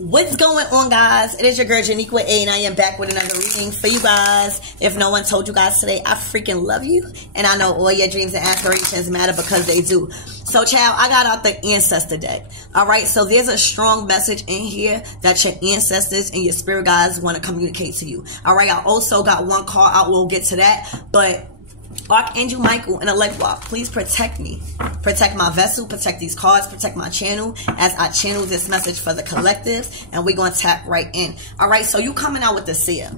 What's going on, guys? It is your girl Janiqua A, and I am back with another reading for you guys. If no one told you guys today, I freaking love you, and I know all your dreams and aspirations matter because they do. So, child, I got out the ancestor deck. All right, so there's a strong message in here that your ancestors and your spirit guides want to communicate to you. All right, I also got one card out. We'll get to that, but Archangel Michael and a life walk, please protect me, protect my vessel, protect these cards, protect my channel as I channel this message for the collectives, and we're going to tap right in. All right, so you coming out with the seer.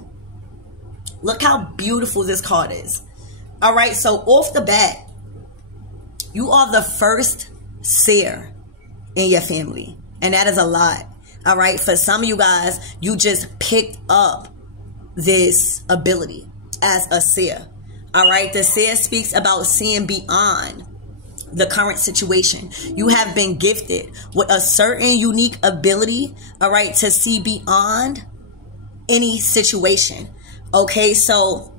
Look how beautiful this card is. All right, so off the bat, you are the first seer in your family, and that is a lot. All right, for some of you guys, you just picked up this ability as a seer. All right, the seer speaks about seeing beyond the current situation. You have been gifted with a certain unique ability, all right, to see beyond any situation. Okay, so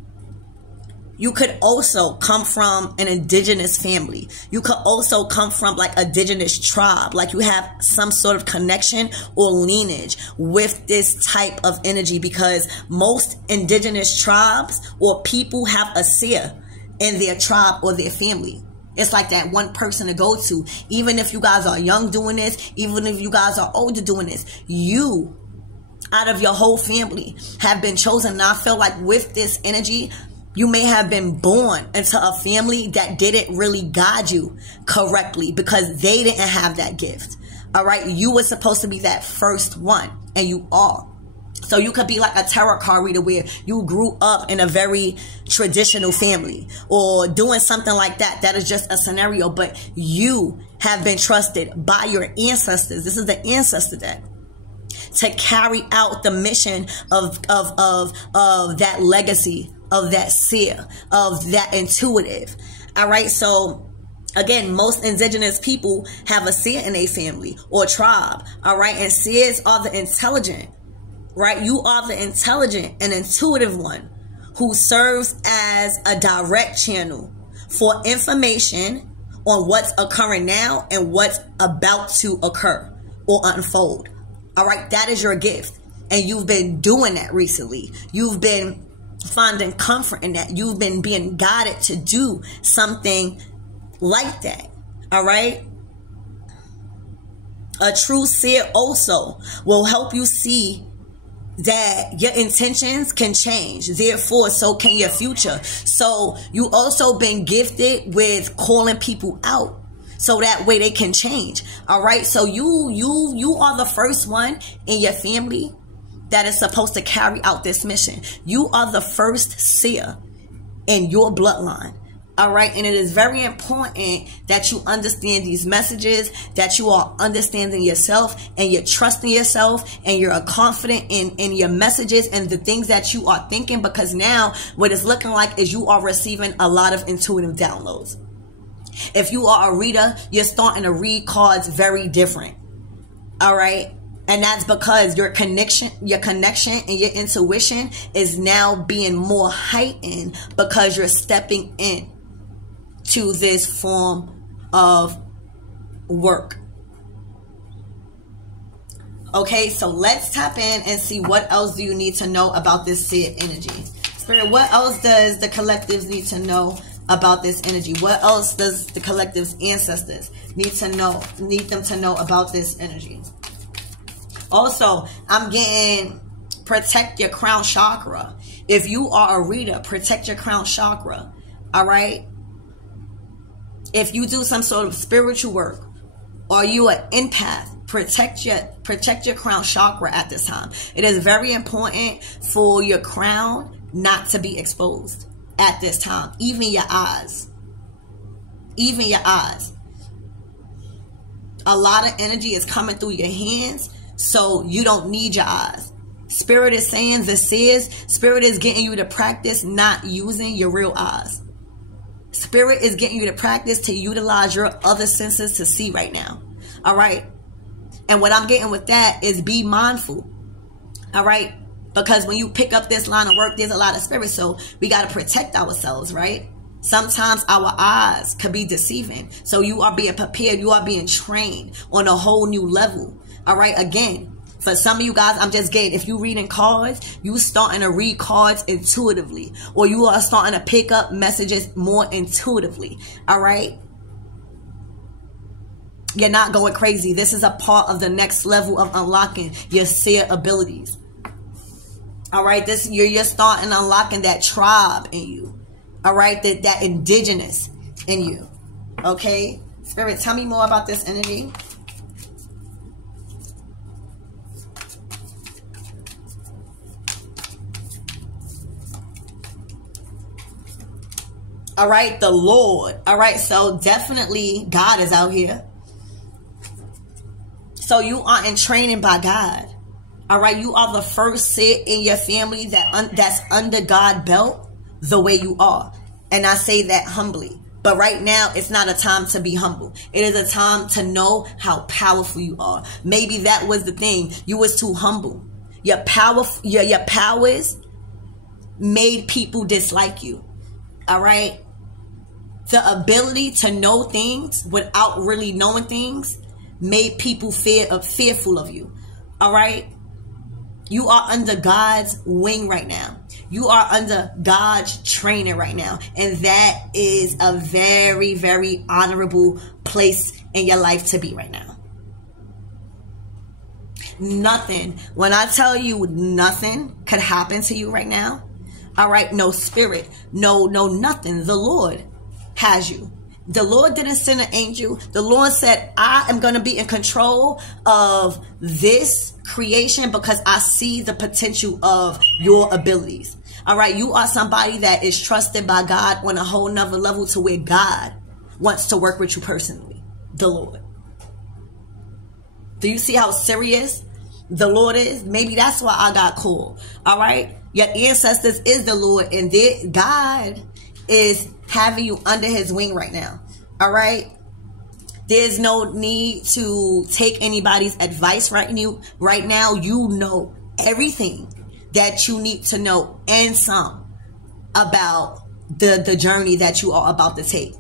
you could also come from an indigenous family. You could also come from like a indigenous tribe. Like you have some sort of connection or lineage with this type of energy, because most indigenous tribes or people have a seer in their tribe or their family. It's like that one person to go to. Even if you guys are young doing this, even if you guys are older doing this, you out of your whole family have been chosen. And I feel like with this energy, you may have been born into a family that didn't really guide you correctly because they didn't have that gift. All right. You were supposed to be that first one, and you are. So you could be like a tarot card reader where you grew up in a very traditional family or doing something like that. That is just a scenario, but you have been trusted by your ancestors. This is the ancestor deck, to carry out the mission of that legacy, of that seer, of that intuitive. All right, so again, most indigenous people have a seer in a family or tribe. All right, and seers are the intelligent, right? You are the intelligent and intuitive one who serves as a direct channel for information on what's occurring now and what's about to occur or unfold. All right, that is your gift, and you've been doing that recently. You've been finding comfort in that. You've been being guided to do something like that. All right. A true seer also will help you see that your intentions can change. Therefore, so can your future. So you also been gifted with calling people out, so that way they can change. All right. So you are the first one in your family that is supposed to carry out this mission. You are the first seer in your bloodline. All right. And it is very important that you understand these messages, that you are understanding yourself and you're trusting yourself and you're confident in your messages and the things that you are thinking, because now what it's looking like is you are receiving a lot of intuitive downloads. If you are a reader, you're starting to read cards very different. All right. And that's because your connection and your intuition is now being more heightened because you're stepping in to this form of work. Okay, so let's tap in and see what else do you need to know about this seer energy. Spirit, what else does the collectives need to know about this energy? What else does the collective's ancestors need them to know about this energy? Also, I'm getting protect your crown chakra. If you are a reader, protect your crown chakra. All right. If you do some sort of spiritual work or you are an empath, protect your crown chakra at this time. It is very important for your crown not to be exposed at this time. Even your eyes. Even your eyes. A lot of energy is coming through your hands, so you don't need your eyes. Spirit is saying, Spirit is getting you to practice not using your real eyes. Spirit is getting you to practice to utilize your other senses to see right now. All right. And what I'm getting with that is be mindful. All right. Because when you pick up this line of work, there's a lot of spirit. So we got to protect ourselves, right? Sometimes our eyes could be deceiving. So you are being prepared. You are being trained on a whole new level. All right. Again, For some of you guys, I'm just getting, if you reading cards, you starting to read cards intuitively, or you are starting to pick up messages more intuitively. All right. You're not going crazy. This is a part of the next level of unlocking your seer abilities. All right. You're starting unlocking that tribe in you. All right. That indigenous in you. Okay. Spirit, tell me more about this energy. All right, the Lord. All right, so definitely God is out here. So you are in training by God. All right, you are the first seer in your family that's under God's belt the way you are. And I say that humbly. But right now, it's not a time to be humble. It is a time to know how powerful you are. Maybe that was the thing. You was too humble. Your powers made people dislike you. All right. The ability to know things without really knowing things made people fearful of you. All right. You are under God's wing right now. You are under God's training right now. And that is a very, very honorable place in your life to be right now. Nothing. When I tell you nothing could happen to you right now. All right. No spirit. No, nothing. The Lord has you. The Lord didn't send an angel. The Lord said, I am going to be in control of this creation because I see the potential of your abilities. All right. You are somebody that is trusted by God on a whole nother level to where God wants to work with you personally. The Lord. Do you see how serious the Lord is? Maybe that's why I got called. All right. Your ancestors is the Lord, and God is having you under his wing right now. All right. There's no need to take anybody's advice right now. You know everything that you need to know and some about the journey that you are about to take.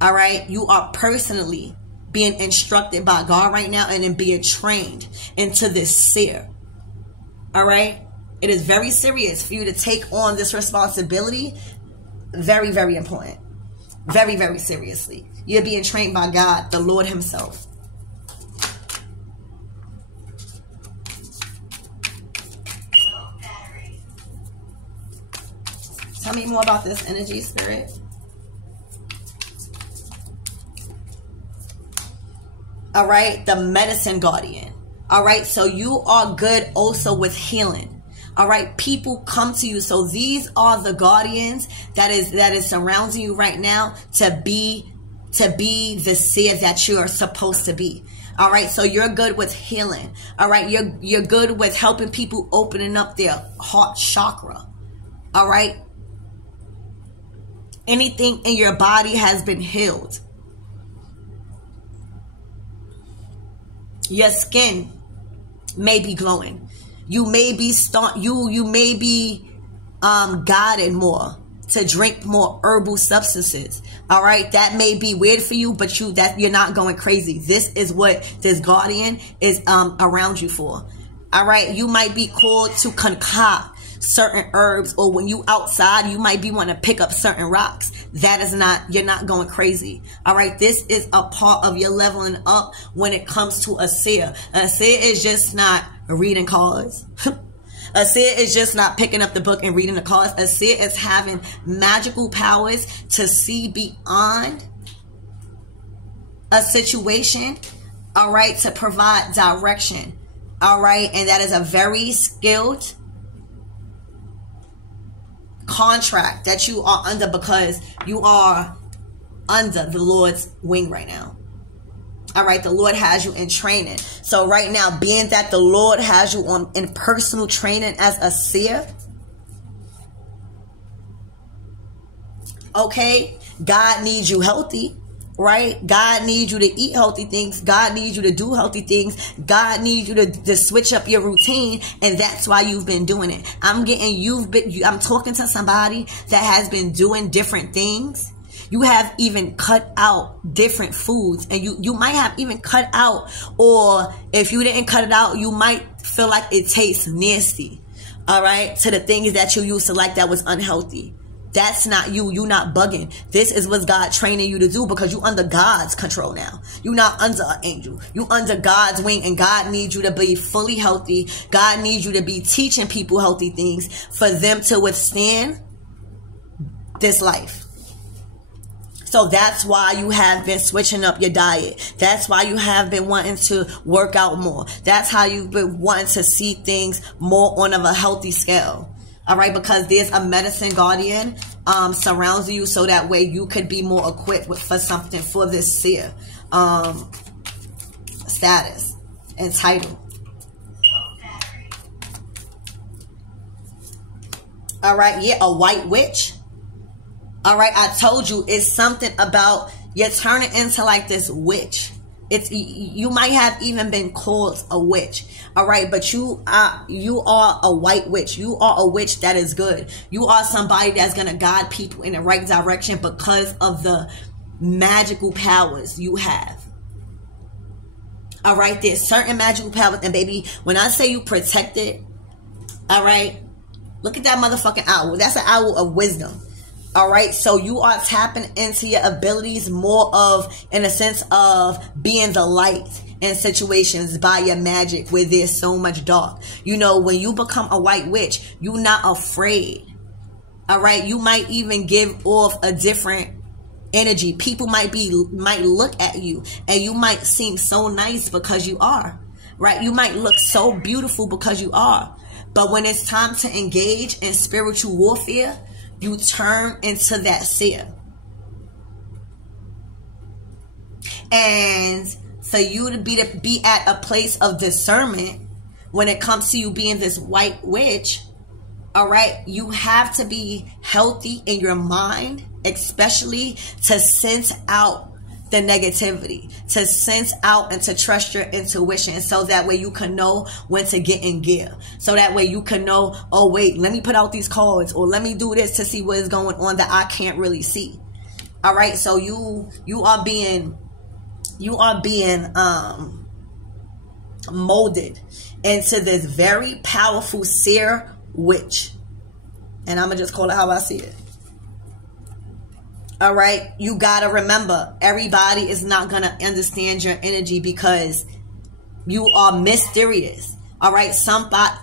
All right. You are personally being instructed by God right now and then being trained into this seer. All right. It is very serious for you to take on this responsibility. Very, very important. Very, very seriously. You're being trained by God, the Lord himself. Tell me more about this energy, Spirit. All right, the medicine guardian. All right, so you are good also with healing. All right, people come to you. So these are the guardians that is surrounding you right now to be the seer that you are supposed to be. All right, so you're good with healing. All right, you're good with helping people opening up their heart chakra. All right, anything in your body has been healed. Your skin may be glowing. You may be guided more to drink more herbal substances. All right, that may be weird for you, but you're not going crazy. This is what this guardian is around you for. All right, you might be called to concoct certain herbs, or when you outside, you might be wanting to pick up certain rocks. That is not, you're not going crazy. All right, this is a part of your leveling up when it comes to a seer. A seer is just not reading cards. A seer is just not picking up the book and reading the cards. A seer is having magical powers to see beyond a situation. All right, to provide direction. All right, and that is a very skilled contract that you are under because you are under the Lord's wing right now. All right, the Lord has you in training. So right now, being that the Lord has you in personal training as a seer, okay, God needs you healthy, right? God needs you to eat healthy things. God needs you to do healthy things. God needs you to switch up your routine, and that's why you've been doing it. I'm talking to somebody that has been doing different things. You have even cut out different foods, and you might have even cut out, or if you didn't cut it out, you might feel like it tastes nasty. All right, to the things that you used to like that was unhealthy. That's not you. You not bugging. This is what God training you to do, because you under God's control now. You not under an angel. You under God's wing, and God needs you to be fully healthy. God needs you to be teaching people healthy things for them to withstand this life. So that's why you have been switching up your diet. That's why you have been wanting to work out more. That's how you've been wanting to see things more on a healthy scale. All right, because there's a medicine guardian surrounds you, so that way you could be more equipped for something, for this seer status and title. All right, yeah, a white witch. All right, I told you, it's something about you're turning into like this witch. You might have even been called a witch. All right, but you are a white witch. You are a witch that is good. You are somebody that's going to guide people in the right direction because of the magical powers you have. All right, there's certain magical powers. And baby, when I say you protected, all right, look at that motherfucking owl. That's an owl of wisdom. All right, so you are tapping into your abilities more of, in a sense of being the light in situations by your magic where there's so much dark. You know, when you become a white witch, you're not afraid. All right, you might even give off a different energy. People might look at you and you might seem so nice because you are. Right, you might look so beautiful because you are. But when it's time to engage in spiritual warfare, you turn into that seer. And for you to be at a place of discernment when it comes to you being this white witch, all right, you have to be healthy in your mind, especially to sense out the negativity, to sense out and to trust your intuition, so that way you can know when to get in gear. So that way you can know, oh wait, let me put out these cards, or let me do this to see what is going on that I can't really see. All right, so you are being molded into this very powerful seer witch, and I'm gonna just call it how I see it. All right, you gotta remember, everybody is not gonna understand your energy because you are mysterious. All right,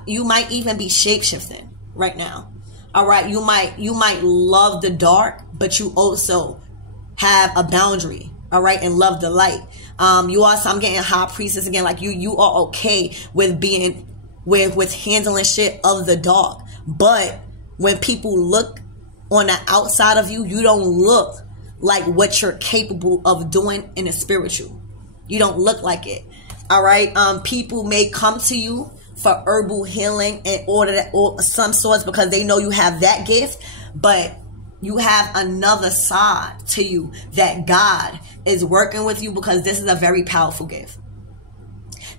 you might even be shapeshifting right now. All right, you might love the dark, but you also have a boundary. All right, and love the light. I'm getting high priestess again. Like you are okay with being with handling shit of the dark, but when people look on the outside of you, you don't look like what you're capable of doing in the spiritual. You don't look like it. All right. People may come to you for herbal healing or some sorts because they know you have that gift, but you have another side to you that God is working with you, because this is a very powerful gift.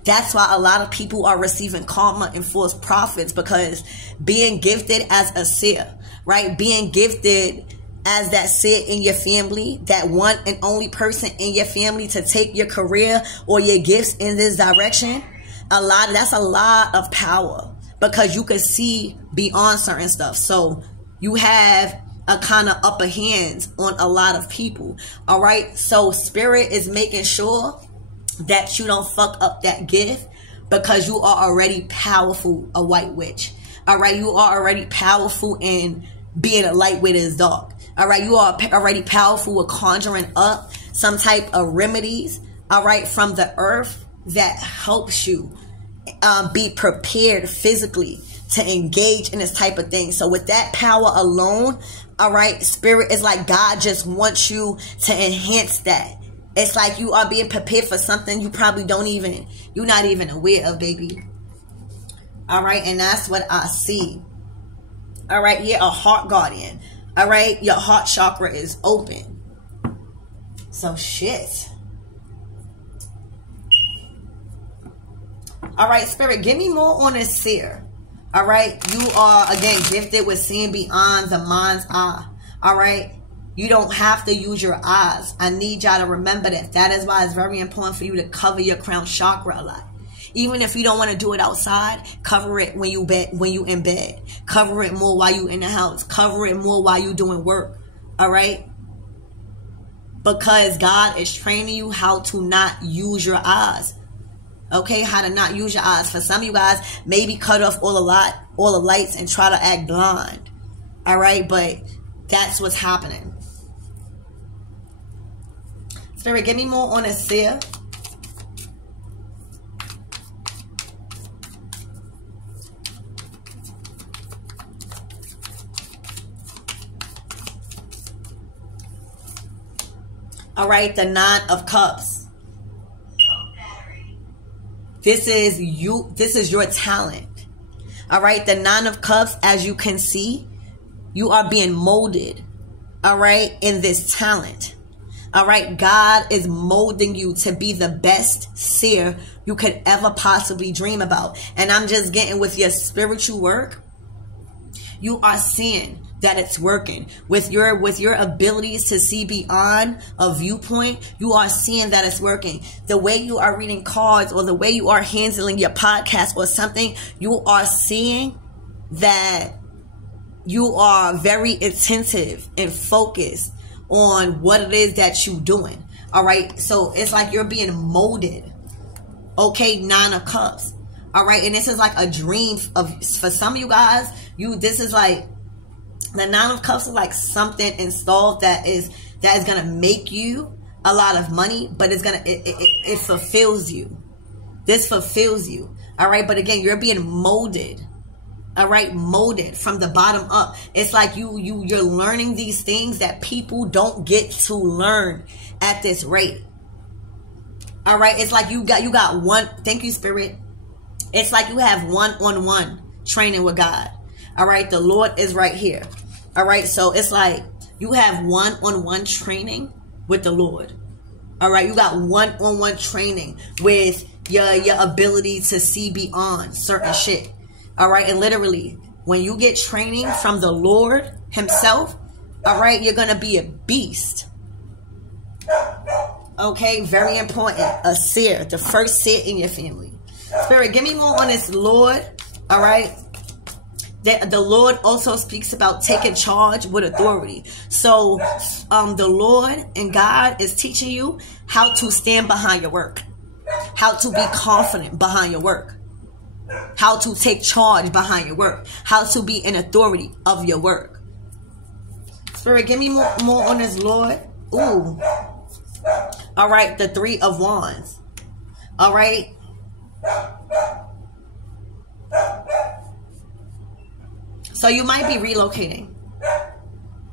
That's why a lot of people are receiving karma and false prophets, because being gifted as a seer, right? Being gifted as that seer in your family, that one and only person in your family to take your career or your gifts in this direction, that's a lot of power, because you can see beyond certain stuff. So you have a kind of upper hand on a lot of people. All right. So spirit is making sure that you don't fuck up that gift, because you are already powerful, a white witch. All right. You are already powerful in being a light where it is dark. All right. You are already powerful with conjuring up some type of remedies. All right. From the earth that helps you be prepared physically to engage in this type of thing. So with that power alone, all right, spirit is like God just wants you to enhance that. It's like you are being prepared for something you probably you're not even aware of, baby. All right, and that's what I see. All right, yeah, a heart guardian. All right, your heart chakra is open. So shit. All right, spirit, give me more on this seer. All right, you are, again, gifted with seeing beyond the mind's eye. All right, you don't have to use your eyes. I need y'all to remember that. That is why it's very important for you to cover your crown chakra a lot. Even if you don't want to do it outside, cover it when you in bed. Cover it more while you in the house. Cover it more while you doing work. All right? Because God is training you how to not use your eyes. Okay? How to not use your eyes. For some of you guys, maybe cut off all the lights and try to act blind. All right? But that's what's happening. Spirit, give me more on a seer. All right, the 9 of Cups. This is you. This is your talent. All right, the 9 of Cups, as you can see, you are being molded. All right, in this talent. All right, God is molding you to be the best seer you could ever possibly dream about. And I'm just getting with your spiritual work. You are seeing that it's working. With your abilities to see beyond a viewpoint, you are seeing that it's working. The way you are reading cards, or the way you are handling your podcast or something, you are seeing that you are very attentive and focused on what it is that you're doing. All right, so it's like you're being molded. Okay, 9 of Cups. All right, and this is like a dream for some of you guys. This is like the 9 of Cups is like something installed that is gonna make you a lot of money, but it fulfills you. This fulfills you. All right, but again, you're being molded. All right, molded from the bottom up. It's like you're learning these things that people don't get to learn at this rate. All right, it's like you got one. Thank you, Spirit. It's like you have one-on-one training with God. All right, the Lord is right here. All right, so it's like you have one-on-one training with the Lord. All right, you got one-on-one training with your ability to see beyond certain shit. All right, and literally, when you get training from the Lord himself, all right, you're going to be a beast. Okay, very important. A seer, the first seer in your family. Spirit, give me more on this Lord. All right. The Lord also speaks about taking charge with authority. So the Lord and God is teaching you how to stand behind your work, how to be confident behind your work, how to take charge behind your work, how to be in authority of your work. Spirit, give me more on this Lord. Ooh. All right, the 3 of Wands. All right. So you might be relocating.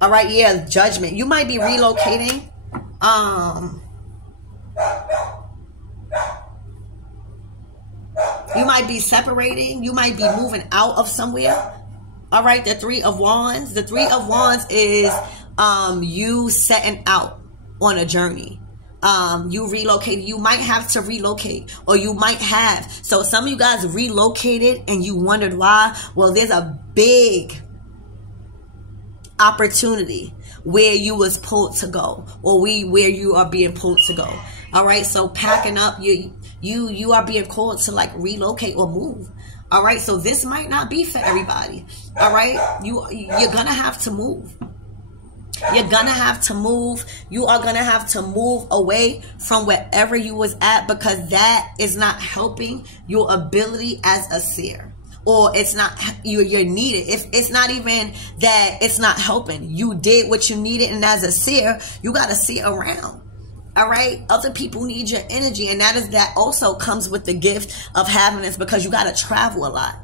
All right, yeah, judgment. You might be relocating. You might be separating. You might be moving out of somewhere. All right, the 3 of Wands. The 3 of Wands is you setting out on a journey. You relocated. You might have to relocate, or you might have. So some of you guys relocated and you wondered why. Well, there's a big opportunity where you was pulled to go, or where you are being pulled to go. All right, so packing up, you are being called to like relocate or move. All right, so this might not be for everybody. All right, you're gonna have to move. You're gonna have to move. You are gonna have to move away from wherever you was at, because that is not helping your ability as a seer. Or it's not, you're needed. If it's not even that it's not helping, you did what you needed, and as a seer, you gotta see around. All right, other people need your energy, and that also comes with the gift of having this, because you gotta travel a lot.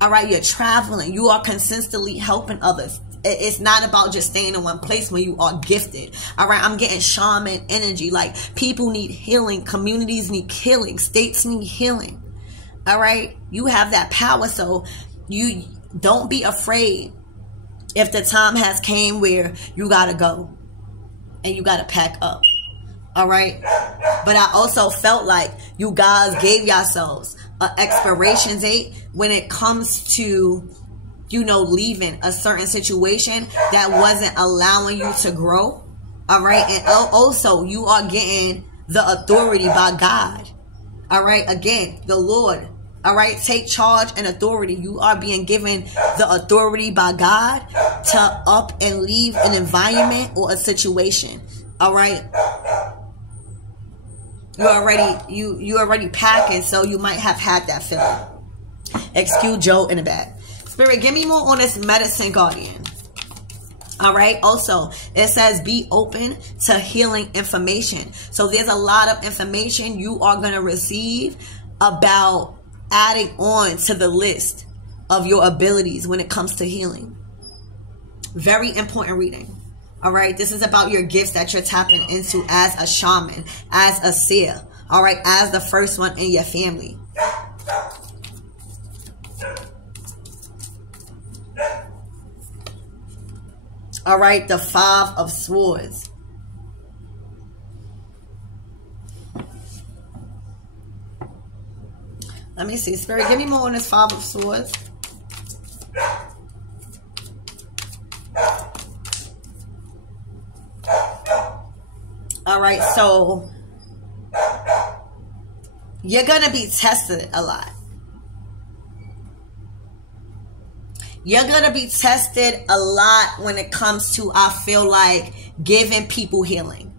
All right, you're traveling. You are consistently helping others. It's not about just staying in one place when you are gifted. All right, I'm getting shaman energy. Like, people need healing. Communities need healing. States need healing. All right, you have that power. So you don't be afraid if the time has came where you got to go and you got to pack up. All right. But I also felt like you guys gave yourselves an expiration date when it comes to, you know, leaving a certain situation that wasn't allowing you to grow. All right. And also you are getting the authority by God. All right. Again, the Lord. All right. Take charge and authority. You are being given the authority by God to up and leave an environment or a situation. All right. You already packing, so you might have had that feeling. Excuse Joe in the back. Spirit, give me more on this medicine guardian. All right. Also, it says be open to healing information. So there's a lot of information you are going to receive about adding on to the list of your abilities when it comes to healing. Very important reading. All right. This is about your gifts that you're tapping into as a shaman, as a seer. All right. As the first one in your family. All right, the Five of Swords. Let me see. Spirit, give me more on this Five of Swords. All right, so you're going to be tested a lot. You're going to be tested a lot when it comes to, I feel like, giving people healing.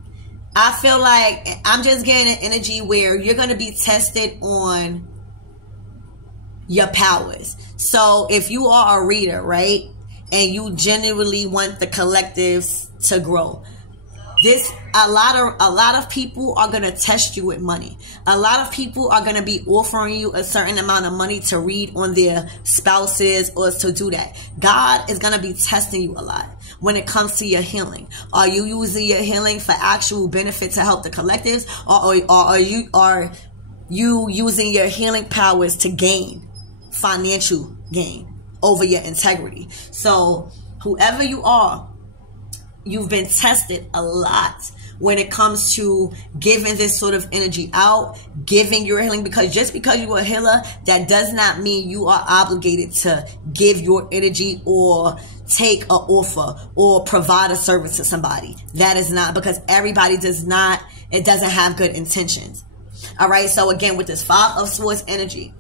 I feel like I'm just getting an energy where you're going to be tested on your powers. So if you are a reader, right, and you genuinely want the collectives to grow, a lot of people are going to test you with money. A lot of people are going to be offering you a certain amount of money to read on their spouses or to do that. God is going to be testing you a lot when it comes to your healing. Are you using your healing for actual benefit to help the collectives, or are you using your healing powers to gain financial gain over your integrity? So whoever you are, you've been tested a lot when it comes to giving this sort of energy out, giving your healing, because just because you're a healer, that does not mean you are obligated to give your energy or take an offer or provide a service to somebody. That is not, because everybody doesn't have good intentions. All right. So again, with this Five of Swords energy,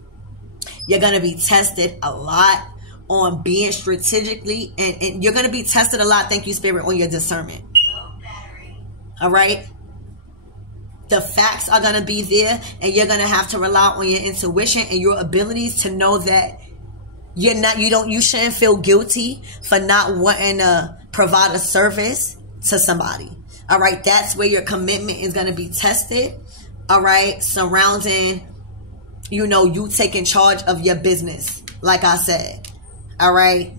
you're going to be tested a lot on being strategically, and you're going to be tested a lot, thank you, Spirit, on your discernment. All right. The facts are going to be there, and you're going to have to rely on your intuition and your abilities to know that you shouldn't feel guilty for not wanting to provide a service to somebody. All right. That's where your commitment is going to be tested. All right. Surrounding, you taking charge of your business, like I said. All right.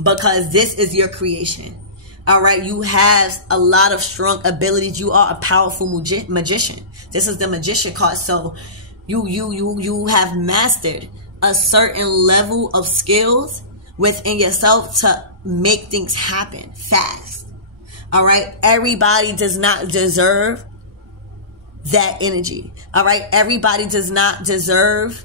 Because this is your creation. All right. You have a lot of strong abilities. You are a powerful magician. This is the magician card. So you have mastered a certain level of skills within yourself to make things happen fast. All right. Everybody does not deserve that energy. All right. Everybody does not deserve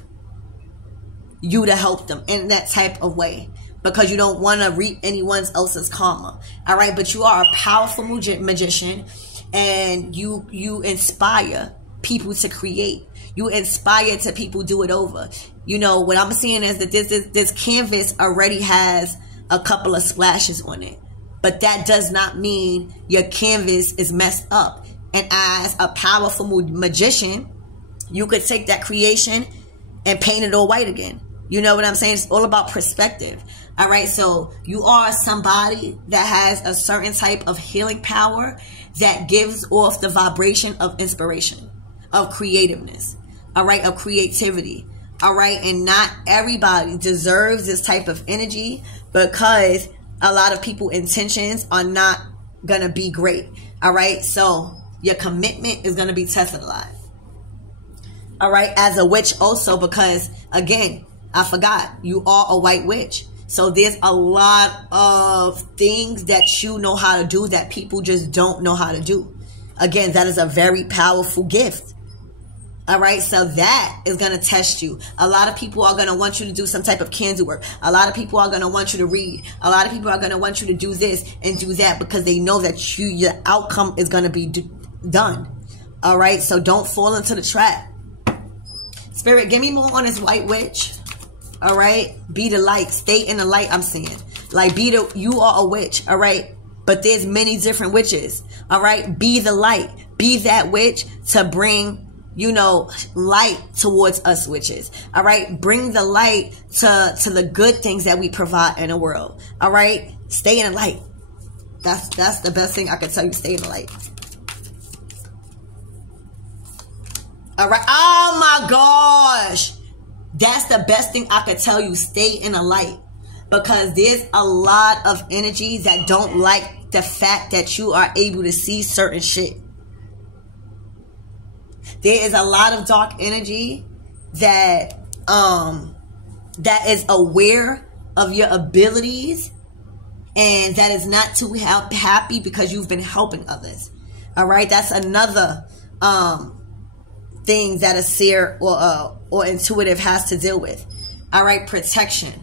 you to help them in that type of way, because you don't want to reap anyone else's karma. All right. But you are a powerful magician, and you inspire people to create. You inspire to people do it over. What I'm seeing is that this canvas already has a couple of splashes on it, but that does not mean your canvas is messed up. And as a powerful magician, you could take that creation and paint it all white again. You know what I'm saying? It's all about perspective. All right. So you are somebody that has a certain type of healing power that gives off the vibration of inspiration, of creativeness. All right. Of creativity. All right. And not everybody deserves this type of energy, because a lot of people's intentions are not going to be great. All right. So your commitment is going to be tested a lot. All right. As a witch also, because again, I forgot, you are a white witch. So there's a lot of things that you know how to do that people just don't know how to do. Again, that is a very powerful gift. All right. So that is going to test you. A lot of people are going to want you to do some type of candle work. A lot of people are going to want you to read. A lot of people are going to want you to do this and do that, because they know that your outcome is going to be done. All right. So don't fall into the trap. Spirit, give me more on this white witch. All right. Be the light. Stay in the light, I'm saying. Like, you are a witch. All right. But there's many different witches. All right. Be the light. Be that witch to bring, you know, light towards us witches. All right. Bring the light to the good things that we provide in the world. All right. Stay in the light. That's the best thing I can tell you. Stay in the light. All right. Oh my gosh. That's the best thing I could tell you. Stay in the light. Because there's a lot of energies that don't like the fact that you are able to see certain shit. There is a lot of dark energy that is aware of your abilities and that is not too happy because you've been helping others. All right, that's another thing that a seer or intuitive has to deal with. All right, protection.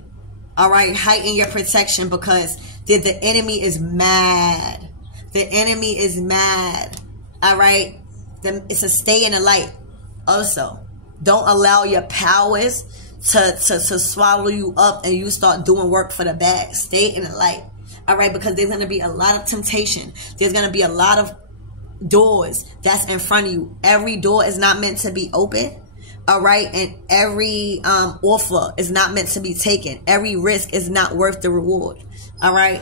All right, heighten your protection because the enemy is mad. The enemy is mad. All right, it's a stay in the light. Also, don't allow your powers to swallow you up and you start doing work for the bad. Stay in the light. All right, because there's going to be a lot of temptation. There's going to be a lot of doors that's in front of you. Every door is not meant to be open. All right, and every offer is not meant to be taken. Every risk is not worth the reward. All right,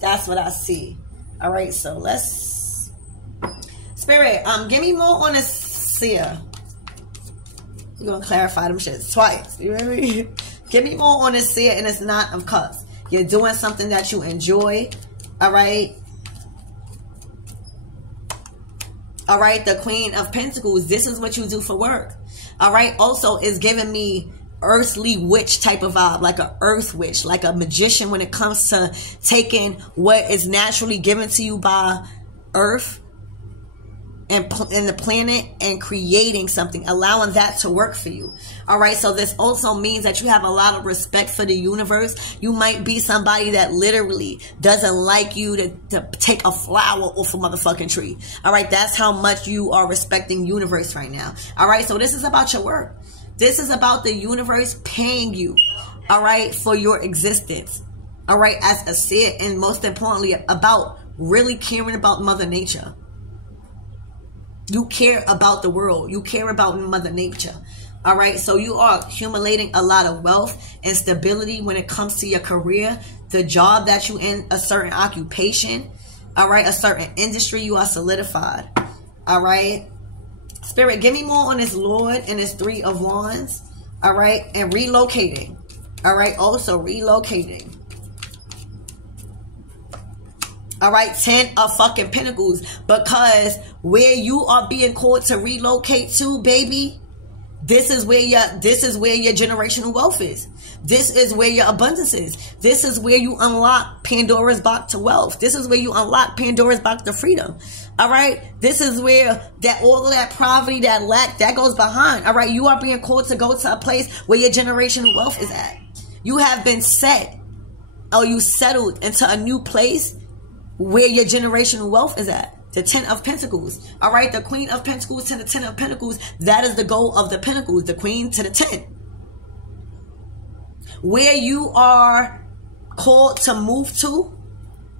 that's what I see. All right, so let's Spirit, give me more on the seer. You're gonna clarify them shits twice. You hear me? Give me more on the seer, and it's not of cups. You're doing something that you enjoy. All right. All right, the Queen of Pentacles, this is what you do for work. All right, also it's giving me earthly witch type of vibe, like a earth witch, like a magician when it comes to taking what is naturally given to you by earth and the planet and creating something, allowing that to work for you. All right, so this also means that you have a lot of respect for the universe. You might be somebody that literally doesn't like you to take a flower off a motherfucking tree. All right, that's how much you are respecting universe right now. All right, so this is about your work. This is about the universe paying you, all right, for your existence. All right, as a seer, and most importantly, about really caring about Mother Nature. You care about the world. You care about Mother Nature. All right. So you are accumulating a lot of wealth and stability when it comes to your career, the job that you in, a certain occupation. All right. A certain industry. You are solidified. All right. Spirit, give me more on this Lord and this Three of Wands. All right. And relocating. All right. Also relocating. All right, 10 of fucking Pentacles, because where you are being called to relocate to, baby, this is where your generational wealth is. This is where your abundance is. This is where you unlock Pandora's box to wealth. This is where you unlock Pandora's box to freedom. All right, this is where that all of that poverty, that lack, that goes behind. All right, you are being called to go to a place where your generational wealth is at. You have been set, or you settled into a new place where your generational wealth is at. The 10 of Pentacles. All right, the Queen of Pentacles to the 10 of Pentacles. That is the goal of the Pentacles, the Queen to the 10. Where you are called to move to.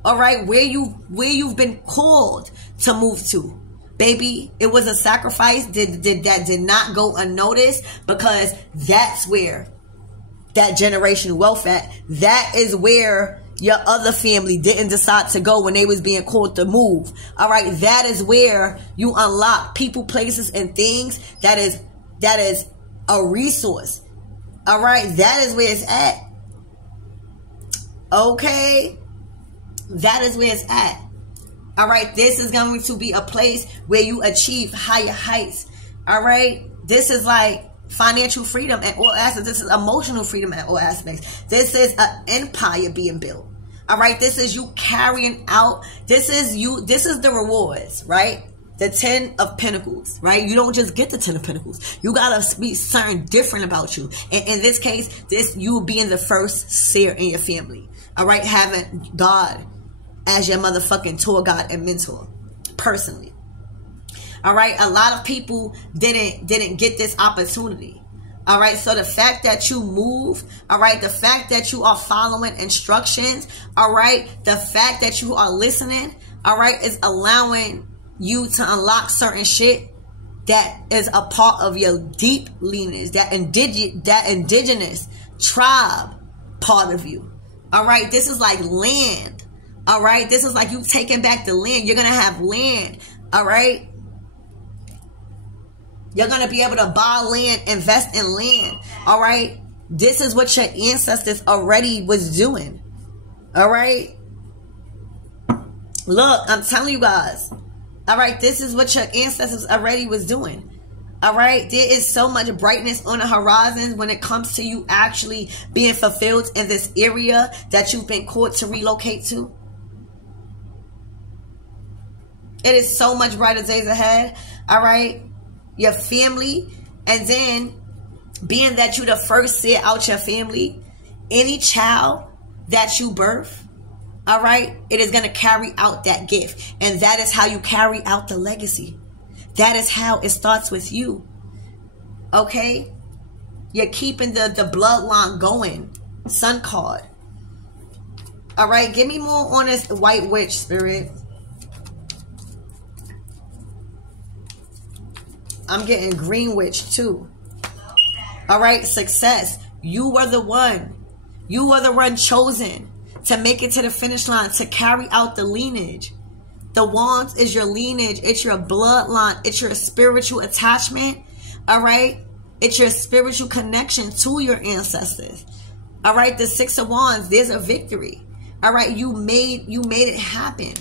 All right, where you've been called to move to. Baby, it was a sacrifice that did not go unnoticed, because that's where that generational wealth at. That is where your other family didn't decide to go when they was being called to move. All right, that is where you unlock people, places, and things. That is a resource. All right, that is where it's at. Okay, that is where it's at. All right, this is going to be a place where you achieve higher heights. All right, this is like financial freedom at all aspects. This is emotional freedom at all aspects. This is an empire being built. All right, this is you carrying out. This is the rewards, right? The 10 of Pentacles, right? You don't just get the 10 of Pentacles. You gotta be something different about you. And in this case, you being the first seer in your family. All right, having God as your motherfucking tour guide and mentor, personally. All right. A lot of people didn't get this opportunity. All right. So the fact that you move, all right, the fact that you are following instructions, all right, the fact that you are listening, all right, is allowing you to unlock certain shit that is a part of your deep lineage, that indigenous tribe part of you. All right. This is like land. All right. This is like you taking back the land. You're going to have land. All right. You're going to be able to buy land, invest in land. All right. This is what your ancestors already was doing. All right. Look, I'm telling you guys. All right. This is what your ancestors already was doing. All right. There is so much brightness on the horizon when it comes to you actually being fulfilled in this area that you've been called to relocate to. It is so much brighter days ahead. All right. Your family, and then being that you're the first seer out your family, any child that you birth, all right, it is going to carry out that gift. And that is how you carry out the legacy. That is how it starts with you. Okay? You're keeping the bloodline going. Sun card. All right, give me more on this white witch, spirit. I'm getting green witch too. All right, success. You were the one. You were the one chosen to make it to the finish line, to carry out the lineage. The wands is your lineage. It's your bloodline. It's your spiritual attachment. All right. It's your spiritual connection to your ancestors. All right. The Six of Wands, there's a victory. All right. You made it happen.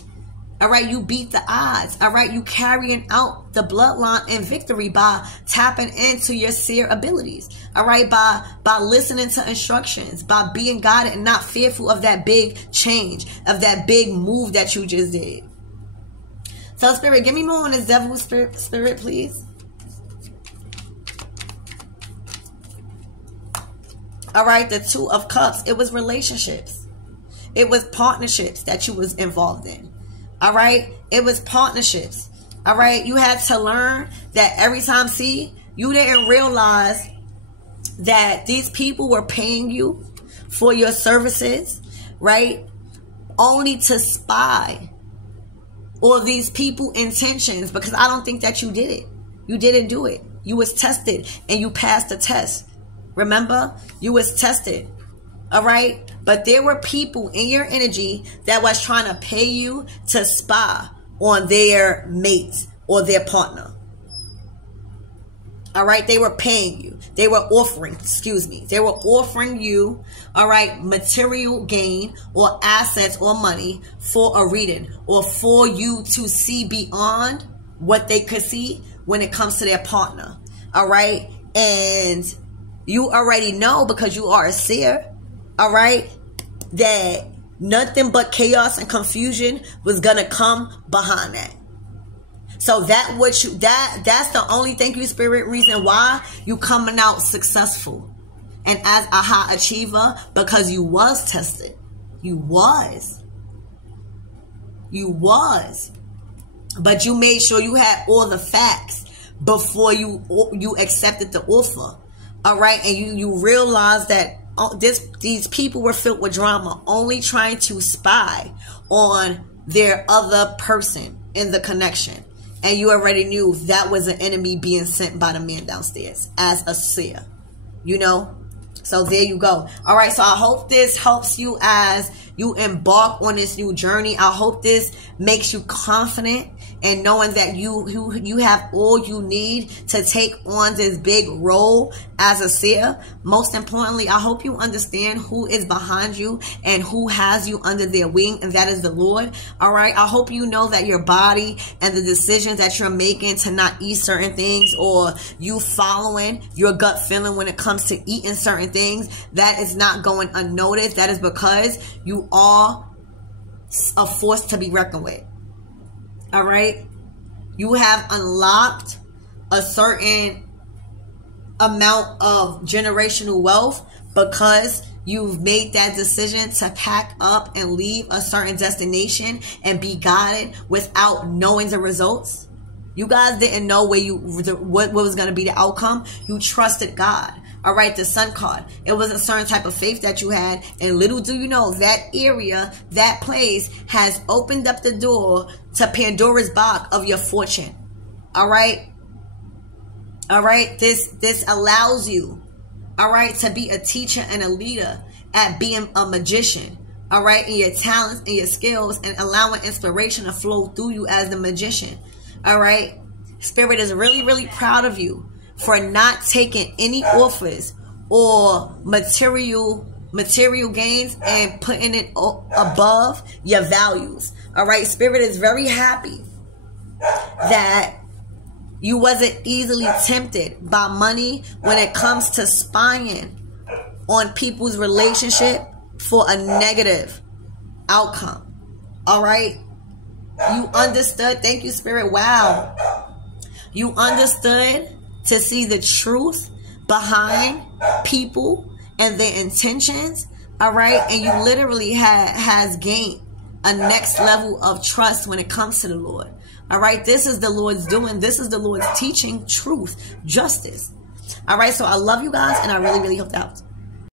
All right, you beat the odds. All right, you carrying out the bloodline in victory by tapping into your seer abilities. All right, by listening to instructions, by being guided and not fearful of that big change, of that big move that you just did. So, Spirit, give me more on this devil spirit, please. All right, the Two of Cups. It was relationships. It was partnerships that you was involved in. All right. It was partnerships. All right. You had to learn that every time, see, you didn't realize that these people were paying you for your services, right? Only to spy on these people's intentions, because I don't think that you did it. You didn't do it. You was tested and you passed the test. Remember, you was tested. All right. But there were people in your energy that was trying to pay you to spy on their mate or their partner. All right. They were paying you. They were offering, they were offering you, all right, material gain or assets or money for a reading, or for you to see beyond what they could see when it comes to their partner. All right. And you already know, because you are a seer, all right, that nothing but chaos and confusion was gonna come behind that. So that's the only, thank you, Spirit, reason why you coming out successful and as a high achiever, because you was tested. You was. But you made sure you had all the facts before you accepted the offer. All right, and you realized that these people were filled with drama, only trying to spy on their other person in the connection. And you already knew that was an enemy being sent by the man downstairs as a seer, you know? So there you go. All right, so I hope this helps you as you embark on this new journey. I hope this makes you confident and knowing that you have all you need to take on this big role as a seer. Most importantly, I hope you understand who is behind you and who has you under their wing, and that is the Lord. All right. I hope you know that your body and the decisions that you're making to not eat certain things, or you following your gut feeling when it comes to eating certain things, that is not going unnoticed. That is because you are a force to be reckoned with. All right. You have unlocked a certain amount of generational wealth because you've made that decision to pack up and leave a certain destination and be guided without knowing the results. You guys didn't know what was going to be the outcome. You trusted God. All right, the Sun card. It was a certain type of faith that you had. And little do you know, that area, that place has opened up the door to Pandora's box of your fortune. All right? All right? This allows you, all right, to be a teacher and a leader at being a magician. All right? And your talents and your skills, and allowing inspiration to flow through you as the magician. All right? Spirit is really, really proud of you for not taking any offers or material gains and putting it above your values. All right, Spirit is very happy that you wasn't easily tempted by money when it comes to spying on people's relationship for a negative outcome. All right, you understood. Thank you, Spirit. Wow, you understood to see the truth behind people and their intentions. All right, and you literally has gained a next level of trust when it comes to the Lord. All right, this is the Lord's doing. This is the Lord's teaching, truth, justice. All right, so I love you guys, and I really, really hope that helps.